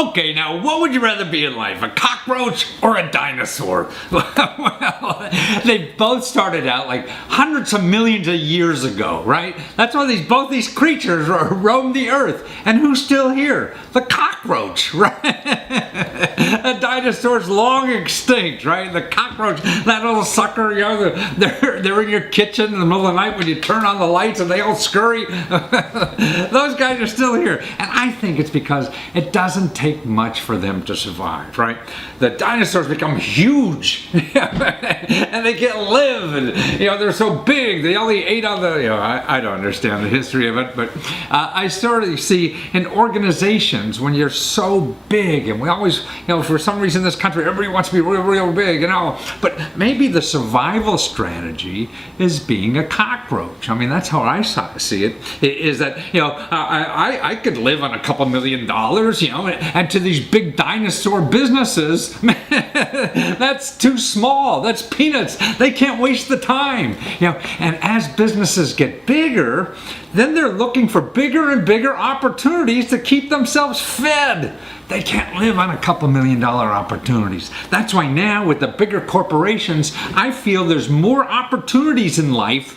Okay, now what would you rather be in life, a cockroach or a dinosaur? Well, they both started out like hundreds of millions of years ago, right? That's why both these creatures roam the earth. And who's still here? The cockroach, right? A dinosaur's long extinct, right? The cockroach, that little sucker, you know, they're in your kitchen in the middle of the night when you turn on the lights and they all scurry. Those guys are still here. And I think it's because it doesn't take much for them to survive, right? The dinosaurs become huge and they can't live, and you know, they're so big, they only ate on the, you know, I don't understand the history of it, but I sort of see in organizations when you're so big, and we always, you know, for some reason in this country everybody wants to be real, real big, you know, but maybe the survival strategy is being a cockroach. I mean, that's how I see it, is that, you know, I could live on a couple $1 million, you know, and to these big dinosaur businesses, that's too small. That's peanuts. They can't waste the time. You know, and as businesses get bigger, then they're looking for bigger and bigger opportunities to keep themselves fed. They can't live on a couple $1 million opportunities. That's why now with the bigger corporations, I feel there's more opportunities in life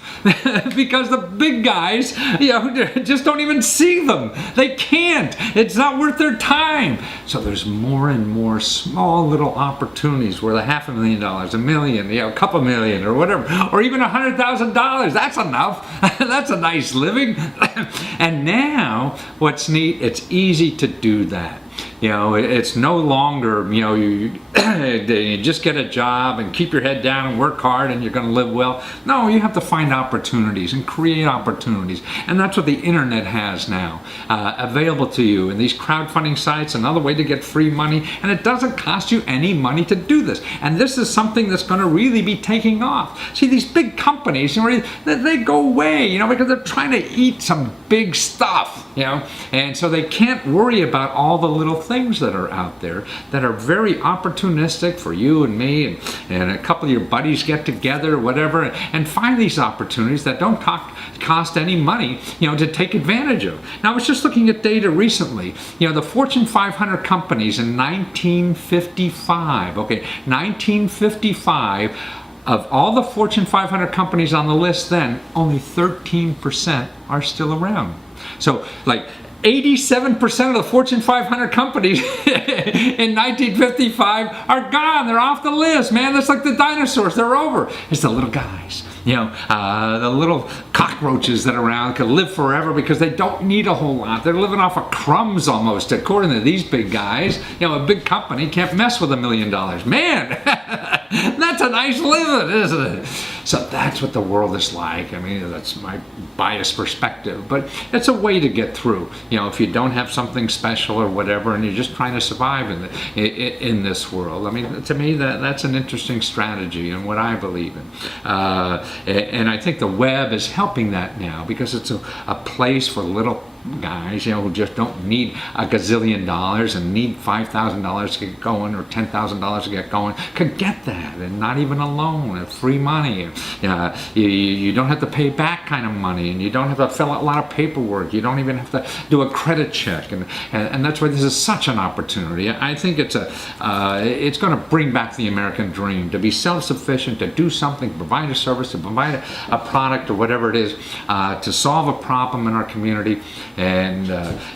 because the big guys, you know, just don't even see them. They can't. It's not worth their time. So there's more and more small little opportunities where the $500,000, $1 million, you know, a couple million or whatever, or even $100,000. That's enough. That's a nice living. And now what's neat, it's easy to do that. You know, it's no longer, you know, you just get a job and keep your head down and work hard and you're going to live well. No, you have to find opportunities and create opportunities. And that's what the internet has now available to you. And these crowdfunding sites, another way to get free money. And it doesn't cost you any money to do this. And this is something that's going to really be taking off. See, these big companies, you know, they go away, you know, because they're trying to eat some big stuff, you know. And so they can't worry about all the little things that are out there that are very opportunistic for you and me, and a couple of your buddies get together, whatever, and find these opportunities that don't cost any money, you know, to take advantage of. Now, I was just looking at data recently. You know, the Fortune 500 companies in 1955, okay, 1955, of all the Fortune 500 companies on the list then, only 13% are still around. So, like, 87% of the Fortune 500 companies in 1955 are gone. They're off the list, man. That's like the dinosaurs. They're over. It's the little guys, you know, the little cockroaches that are around can live forever because they don't need a whole lot. They're living off of crumbs almost, according to these big guys. You know, a big company can't mess with $1 million. Man, that's a nice living, isn't it? So that's what the world is like. I mean, that's my biased perspective, but it's a way to get through. You know, if you don't have something special or whatever, and you're just trying to survive in this world. I mean, to me, that's an interesting strategy and what I believe in. And I think the web is helping that now because it's a place for little guys, you know, who just don't need a gazillion dollars and need $5,000 to get going or $10,000 to get going, could get that, and not even a loan, and free money. You don't have to pay back kind of money, and you don't have to fill out a lot of paperwork. You don't even have to do a credit check, and that's why this is such an opportunity. I think it's going to bring back the American dream, to be self-sufficient, to do something, to provide a service, to provide a product or whatever it is, to solve a problem in our community. And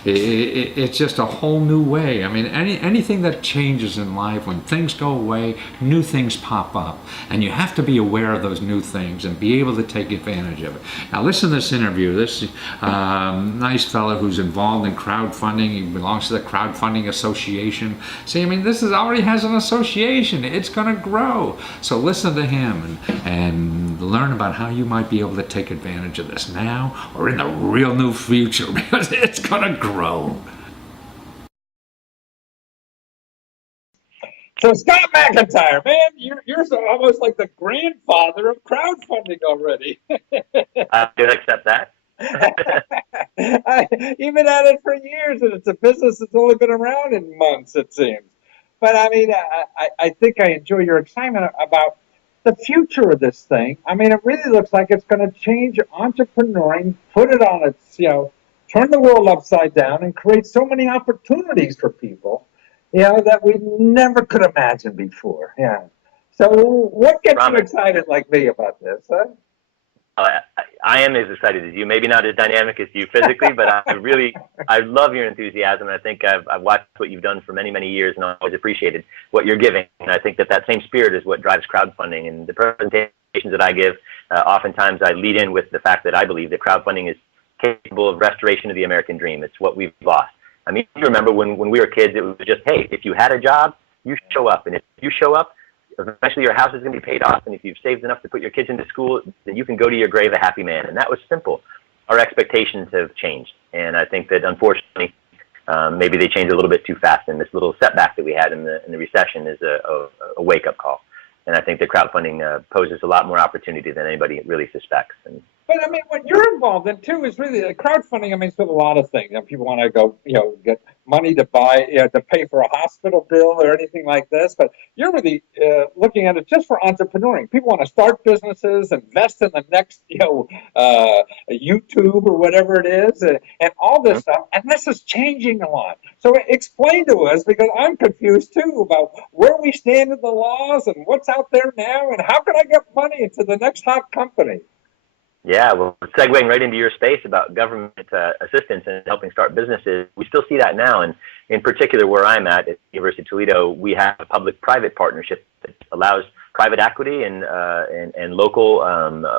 it's just a whole new way. I mean, anything that changes in life, when things go away, new things pop up. And you have to be aware of those new things and be able to take advantage of it. Now listen to this interview. This nice fellow who's involved in crowdfunding. He belongs to the Crowdfunding Association. See, I mean, this already has an association. It's going to grow. So listen to him and learn about how you might be able to take advantage of this now or in the real new future. Because it's gonna grow. So Scott McIntyre, man, you're almost like the grandfather of crowdfunding already. I do accept that. You've been at it for years, and it's a business that's only been around in months, it seems. But I mean, I think I enjoy your excitement about the future of this thing. I mean, it really looks like it's going to change entrepreneuring, put it on its, you know, turn the world upside down and create so many opportunities for people. that we never could imagine before. Yeah. So what gets you Promise. excited like me about this, huh? I am as excited as you. Maybe not as dynamic as you physically, but I love your enthusiasm. I think I've watched what you've done for many, many years, and I've always appreciated what you're giving. And I think that same spirit is what drives crowdfunding. And the presentations that I give, oftentimes I lead in with the fact that I believe that crowdfunding is capable of restoration of the American dream. It's what we've lost. I mean, you remember when we were kids, it was just, hey, if you had a job, you show up, and if you show up, eventually your house is going to be paid off, and if you've saved enough to put your kids into school, then you can go to your grave a happy man. And that was simple. Our expectations have changed, and I think that unfortunately, maybe they changed a little bit too fast. And this little setback that we had in the recession is a wake up call. And I think that crowdfunding poses a lot more opportunity than anybody really suspects. And But I mean, what you're involved in too is really crowdfunding. I mean, it's with a lot of things. People want to go, get money to buy, to pay for a hospital bill or anything like this. But you're really looking at it just for entrepreneuring. People want to start businesses, invest in the next, YouTube or whatever it is, and all this stuff. And this is changing a lot. So explain to us, because I'm confused too about where we stand in the laws and what's out there now, and how can I get money into the next hot company? yeah, well, segueing right into your space about government assistance and helping start businesses, we still see that now. And in particular, where I'm at the University of Toledo, we have a public-private partnership that allows private equity and local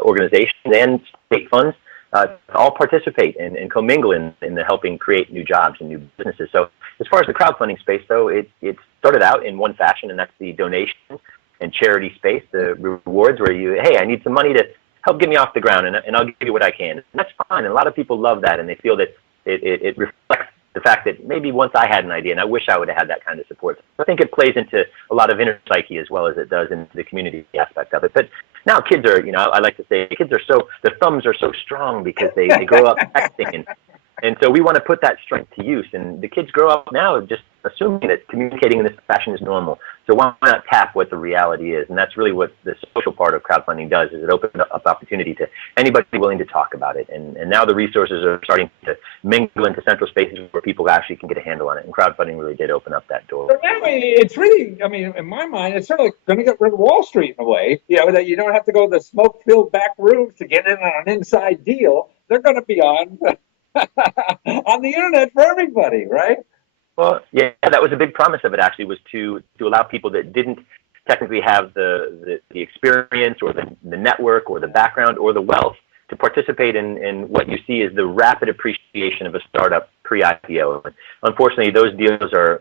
organizations and state funds to all participate and commingle in the helping create new jobs and new businesses. So as far as the crowdfunding space, though, it started out in one fashion, and that's the donation and charity space, the rewards where hey, I need some money to help get me off the ground, and I'll give you what I can. And that's fine. And a lot of people love that, and they feel that it reflects the fact that maybe once I had an idea, and I wish I would have had that kind of support. So I think it plays into a lot of inner psyche as well as it does into the community aspect of it. But now kids are, I like to say, kids are their thumbs are so strong because they grow up texting, and so we want to put that strength to use. And the kids grow up now just assuming that communicating in this fashion is normal. So why not tap what the reality is? And that's really what the social part of crowdfunding does, is it opens up opportunity to anybody willing to talk about it. And now the resources are starting to mingle into central spaces where people actually can get a handle on it. And crowdfunding really did open up that door. So now it's really, in my mind, it's sort of like going to get rid of Wall Street in a way, that you don't have to go to the smoke-filled back rooms to get in on an inside deal. They're going to be on on the internet for everybody, right? Well, yeah, that was a big promise of it, actually, was to allow people that didn't technically have the experience or the network or the background or the wealth to participate in what you see as the rapid appreciation of a startup pre-IPO. Unfortunately, those deals are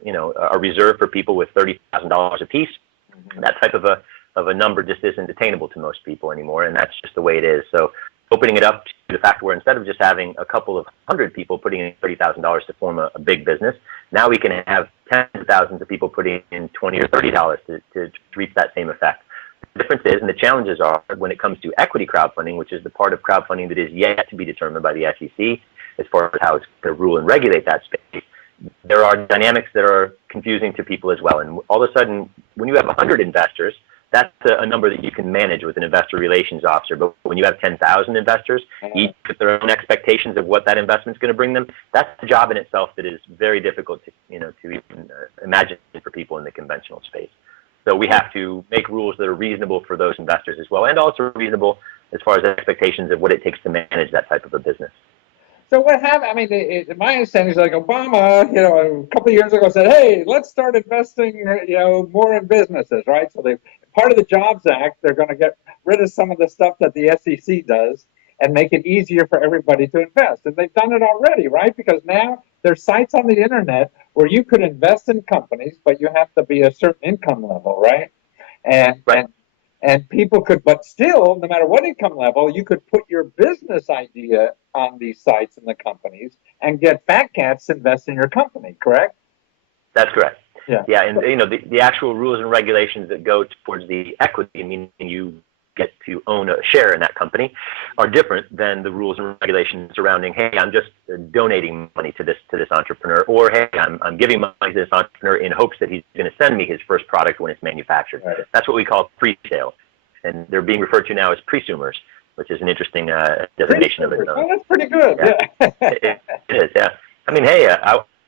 reserved for people with $30,000 a piece. Mm-hmm. That type of a number just isn't attainable to most people anymore, and that's just the way it is. So opening it up to the fact where instead of just having a couple of hundred people putting in $30,000 to form a big business, now we can have tens of thousands of people putting in $20 or $30 to reach that same effect. The difference is, and the challenges are, when it comes to equity crowdfunding, which is the part of crowdfunding that is yet to be determined by the SEC as far as how it's going to rule and regulate that space, there are dynamics that are confusing to people as well. And all of a sudden, when you have 100 investors, that's a number that you can manage with an investor relations officer. But when you have 10,000 investors, each with their own expectations of what that investment is going to bring them, that's a job in itself that is very difficult to even imagine for people in the conventional space. So we have to make rules that are reasonable for those investors as well, and also reasonable as far as expectations of what it takes to manage that type of a business. So what happened? My understanding is like Obama, a couple of years ago said, "Hey, let's start investing, more in businesses," right? So part of the Jobs Act, they're going to get rid of some of the stuff that the SEC does and make it easier for everybody to invest. And they've done it already, right? Because now there's sites on the internet where you could invest in companies, but you have to be a certain income level, right? And people could, but still, no matter what income level, you could put your business idea on these sites and the companies and get fat cats to invest in your company, correct? That's correct. Yeah. And the actual rules and regulations that go towards the equity, meaning you get to own a share in that company, are different than the rules and regulations surrounding, hey, I'm just donating money to this entrepreneur, or hey, I'm giving money to this entrepreneur in hopes that he's going to send me his first product when it's manufactured. Right. That's what we call pre-sale, and they're being referred to now as presumers, which is an interesting designation of it. Oh, that's pretty good. Yeah. It is. Yeah. Hey,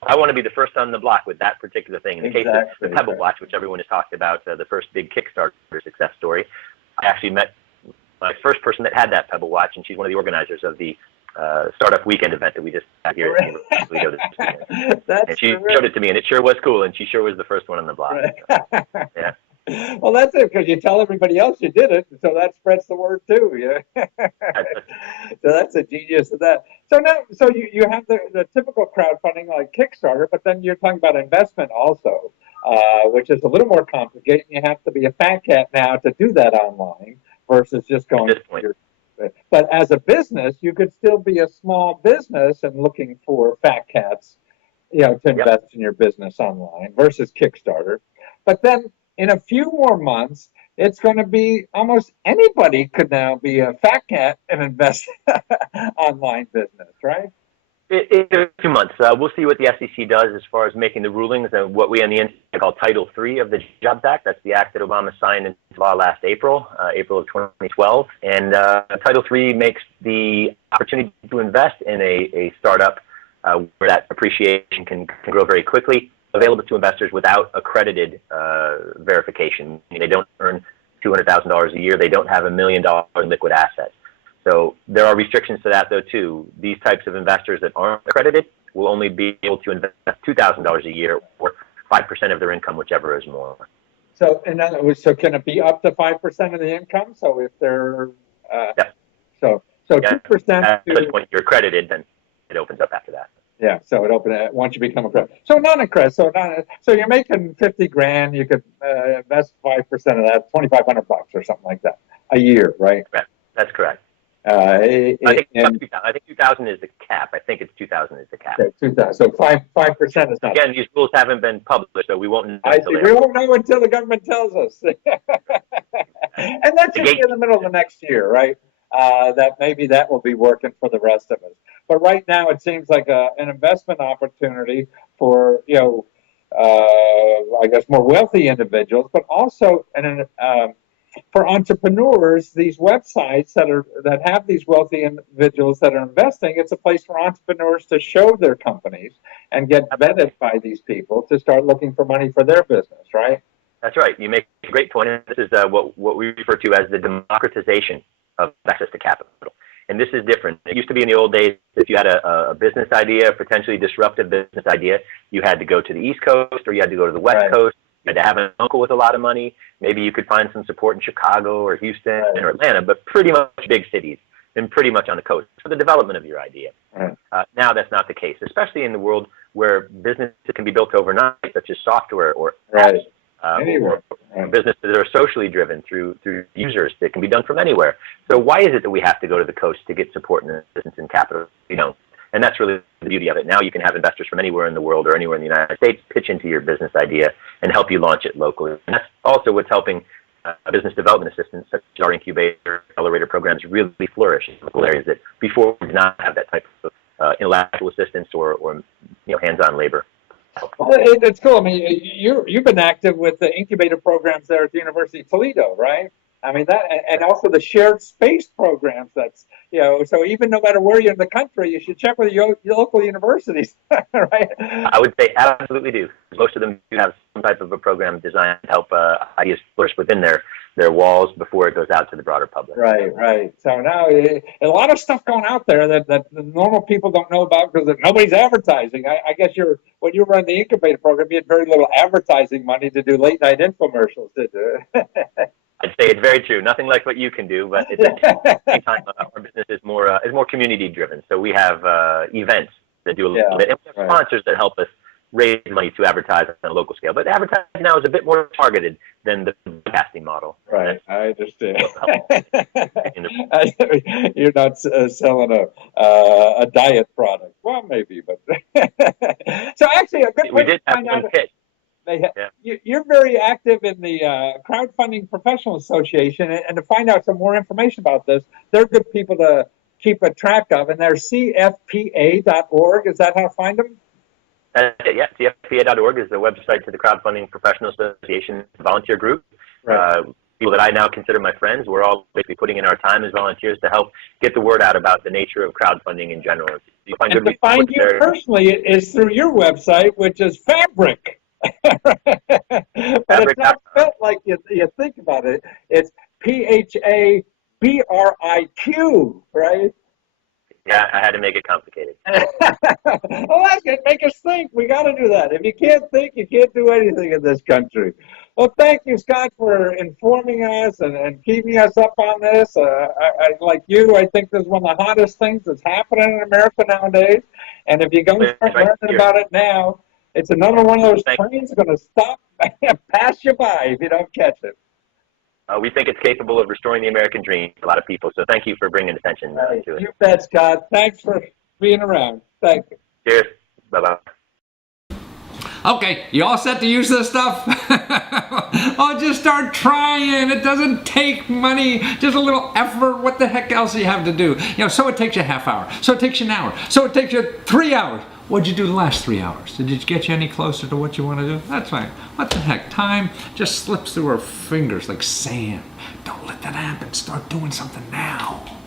I want to be the first on the block with that particular thing. In the case of the Pebble Exactly. Watch, which everyone has talked about, the first big Kickstarter success story, I actually met my first person that had that Pebble Watch, and she's one of the organizers of the Startup Weekend event that we just had here at Toledo this weekend. That's And she terrific. showed it to me, and it sure was cool, and she sure was the first one on the block. Right. Yeah. Well, that's it, because you tell everybody else you did it, so that spreads the word too. Yeah. So that's a genius of that. So now, so you have the typical crowdfunding like Kickstarter, but then you're talking about investment also, which is a little more complicated. You have to be a fat cat now to do that online versus just going At this point. But as a business, you could still be a small business and looking for fat cats, to invest in your business online versus Kickstarter. But then in a few more months, it's going to be almost anybody could now be a fat cat and invest online business, right? In 2 months, we'll see what the SEC does as far as making the rulings and what we on the inside call Title III of the Jobs Act. That's the act that Obama signed into law last April of 2012. And Title III makes the opportunity to invest in a startup where that appreciation can grow very quickly, available to investors without accredited verification. They don't earn $200,000 a year. They don't have $1 million in liquid assets. So there are restrictions to that, though, too. These types of investors that aren't accredited will only be able to invest $2,000 a year or 5% of their income, whichever is more. So, in other words, so can it be up to 5% of the income? So if they're Yeah. so 2%. At this point, you're accredited, then it opens up after that. Yeah, so it opened once you become accredited. So non-accredited. So you're making 50 grand. You could invest 5% of that, $2,500 or something like that a year, right? Correct. That's correct. I think 2,000 is the cap. I think it's 2,000 is the cap. Okay, 2,000. So 5% is not. Again, these rules haven't been published, so we won't know. We won't know until the government tells us. And that's just in the middle of the next year, right? That maybe that will be working for the rest of us. But right now, it seems like an investment opportunity for I guess more wealthy individuals, but also for entrepreneurs, these websites that have these wealthy individuals that are investing. It's a place for entrepreneurs to show their companies and get vetted by these people to start looking for money for their business, right? That's right. You make a great point. This is what we refer to as the democratization of access to capital. And this is different. It used to be in the old days, if you had a business idea, a potentially disruptive business idea, you had to go to the East Coast or you had to go to the West Coast. You had to have an uncle with a lot of money. Maybe you could find some support in Chicago or Houston or Atlanta, but pretty much big cities and pretty much on the coast for the development of your idea. Now that's not the case, especially in the world where businesses can be built overnight, such as software or apps. Or businesses that are socially driven through users that can be done from anywhere. So why is it that we have to go to the coast to get support and assistance and capital? And that's really the beauty of it. Now you can have investors from anywhere in the world or anywhere in the United States pitch into your business idea and help you launch it locally. And that's also what's helping business development assistance, such as our incubator, accelerator programs, really flourish in local areas that before we did not have that type of intellectual assistance or hands-on labor. Well, it's cool. I mean, you've been active with the incubator programs there at the University of Toledo, right? I mean that, and also the shared space programs. That's so even no matter where you're in the country, you should check with your local universities, right? I would say absolutely do. Most of them do have some type of a program designed to help ideas flourish within their walls before it goes out to the broader public. Right. So now a lot of stuff going out there that the normal people don't know about because nobody's advertising. I guess when you run the incubator program, you had very little advertising money to do late night infomercials, did you? I'd say it's very true. Nothing like what you can do, but at the same time, our business is more community driven. So we have events that do a little bit, and we have sponsors that help us raise money to advertise on a local scale. But advertising now is a bit more targeted than the broadcasting model. Right, I understand. You're not selling a diet product. Well, maybe, but so actually, a good. We did have one pitch. You're very active in the Crowdfunding Professional Association, and to find out some more information about this, they're good people to keep a track of, and they're cfpa.org. Is that how to find them? CFPA.org is the website to the Crowdfunding Professional Association volunteer group. people that I now consider my friends. We're all basically putting in our time as volunteers to help get the word out about the nature of crowdfunding in general. You find and to find you personally is through your website, which is Fabric. But it's not spelled like you think about it. It's PHABRIQ, right? Yeah, I had to make it complicated. Well, that's good. Make us think. We got to do that. If you can't think, you can't do anything in this country. Well, thank you, Scott, for informing us and keeping us up on this. I like you, I think this is one of the hottest things that's happening in America nowadays. And if you go and start learning about it now, it's another one of those trains going to stop and pass you by if you don't catch it. We think it's capable of restoring the American dream to a lot of people. So thank you for bringing attention to it. You bet, Scott. Thanks for being around. Thank you. Cheers. Bye-bye. Okay, you all set to use this stuff? Oh, just start trying. It doesn't take money, just a little effort. What the heck else do you have to do? So it takes you a half hour, so it takes you an hour, so it takes you 3 hours. What'd you do the last 3 hours? Did it get you any closer to what you want to do? That's fine. What the heck? Time just slips through our fingers like sand. Don't let that happen. Start doing something now.